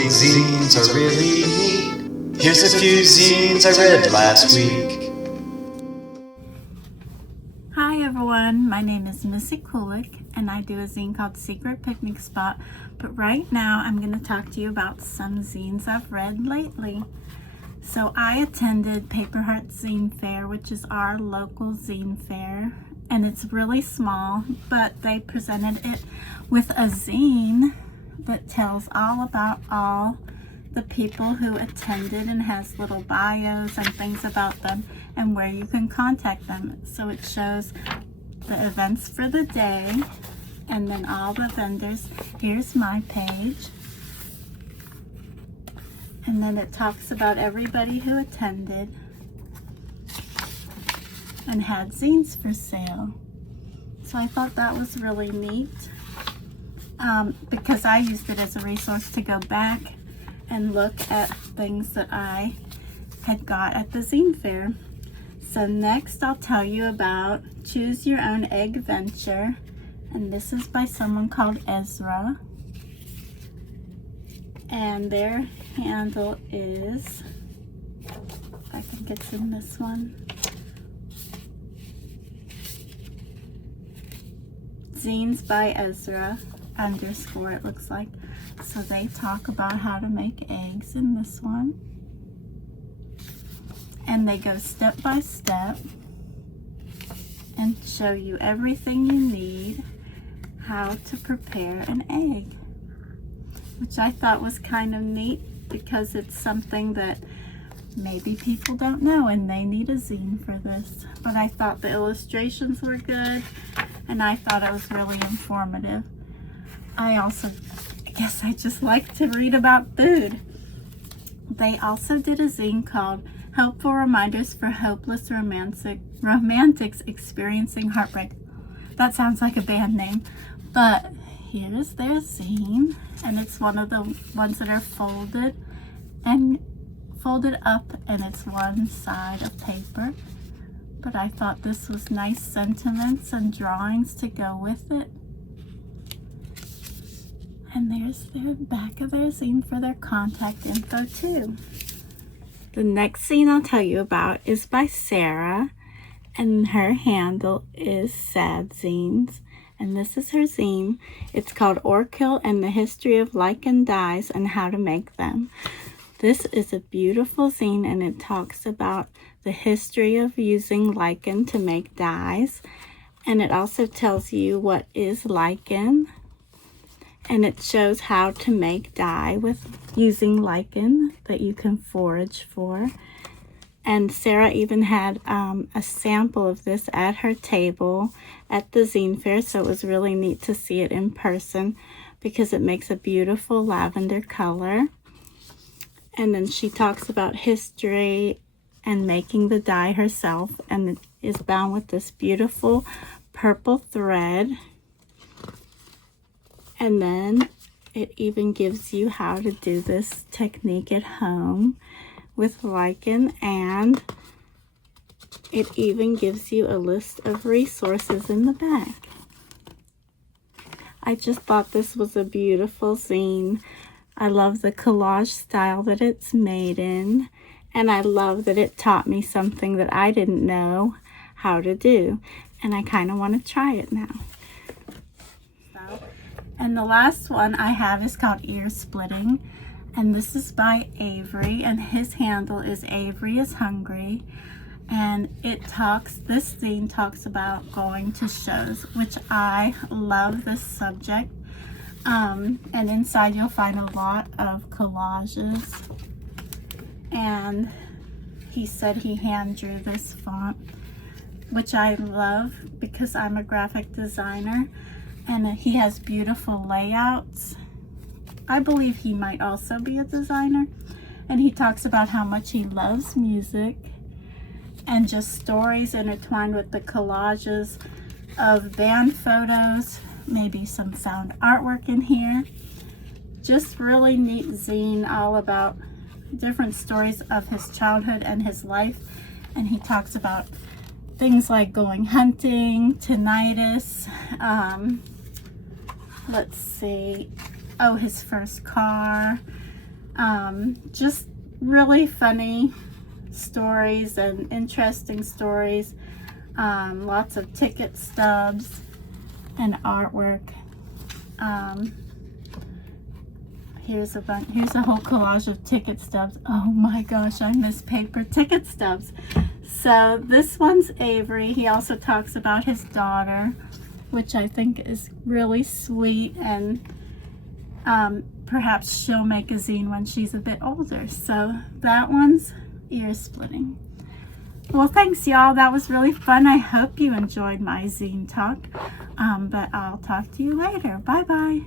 think zines are really neat? Here's a few zines I read last week. Hi everyone, my name is Missy Kulik and I do a zine called Secret Picnic Spot, but right now I'm going to talk to you about some zines I've read lately. So I attended Paper Heart Zine Fair, which is our local zine fair, and it's really small, but they presented it with a zine that tells all about all the people who attended and has little bios and things about them and where you can contact them. So it shows the events for the day and then all the vendors. Here's my page. And then it talks about everybody who attended and had zines for sale. So I thought that was really neat because I used it as a resource to go back and look at things that I had got at the zine fair. So next I'll tell you about Choose Your Own Egg Venture, and this is by someone called Ezra, and their handle is, I think it's in this one, Zines by Ezra _ it looks like. So they talk about how to make eggs in this one, and they go step by step and show you everything you need how to prepare an egg, which I thought was kind of neat because it's something that maybe people don't know and they need a zine for this. But I thought the illustrations were good and I thought it was really informative. I guess I just like to read about food. They also did a zine called Helpful Reminders for Hopeless Romantics Experiencing Heartbreak. That sounds like a band name, but here's their zine, and it's one of the ones that are folded up, and it's one side of paper. But I thought this was nice sentiments and drawings to go with it. And there's the back of their zine for their contact info too. The next zine I'll tell you about is by Sarah, and her handle is Sad Zines. And this is her zine. It's called Orkill and the History of Lichen Dyes and How to Make Them. This is a beautiful zine, and it talks about the history of using lichen to make dyes. And it also tells you what is lichen. And it shows how to make dye with using lichen that you can forage for. And Sarah even had a sample of this at her table at the zine fair, so it was really neat to see it in person because it makes a beautiful lavender color. And then she talks about history and making the dye herself, and it is bound with this beautiful purple thread. And then it even gives you how to do this technique at home with lichen, and it even gives you a list of resources in the back. I just thought this was a beautiful zine. I love the collage style that it's made in, and I love that it taught me something that I didn't know how to do, and I kind of want to try it now. And the last one I have is called Ear Splitting, and this is by Avery, and his handle is Avery is Hungry. And this zine talks about going to shows, which I love this subject. And inside you'll find a lot of collages. And he said he hand drew this font, which I love because I'm a graphic designer. And he has beautiful layouts. I believe he might also be a designer. And he talks about how much he loves music and just stories intertwined with the collages of band photos, maybe some found artwork in here. Just really neat zine all about different stories of his childhood and his life. And he talks about things like going hunting, tinnitus, let's see, oh, his first car, Just really funny stories and interesting stories. Lots of ticket stubs and artwork. Here's a whole collage of ticket stubs. Oh my gosh, I miss paper ticket stubs. So this one's Avery. He also talks about his daughter, which I think is really sweet, and perhaps she'll make a zine when she's a bit older. So that one's Ear Splitting. Well, thanks y'all. That was really fun. I hope you enjoyed my zine talk. But I'll talk to you later. Bye bye.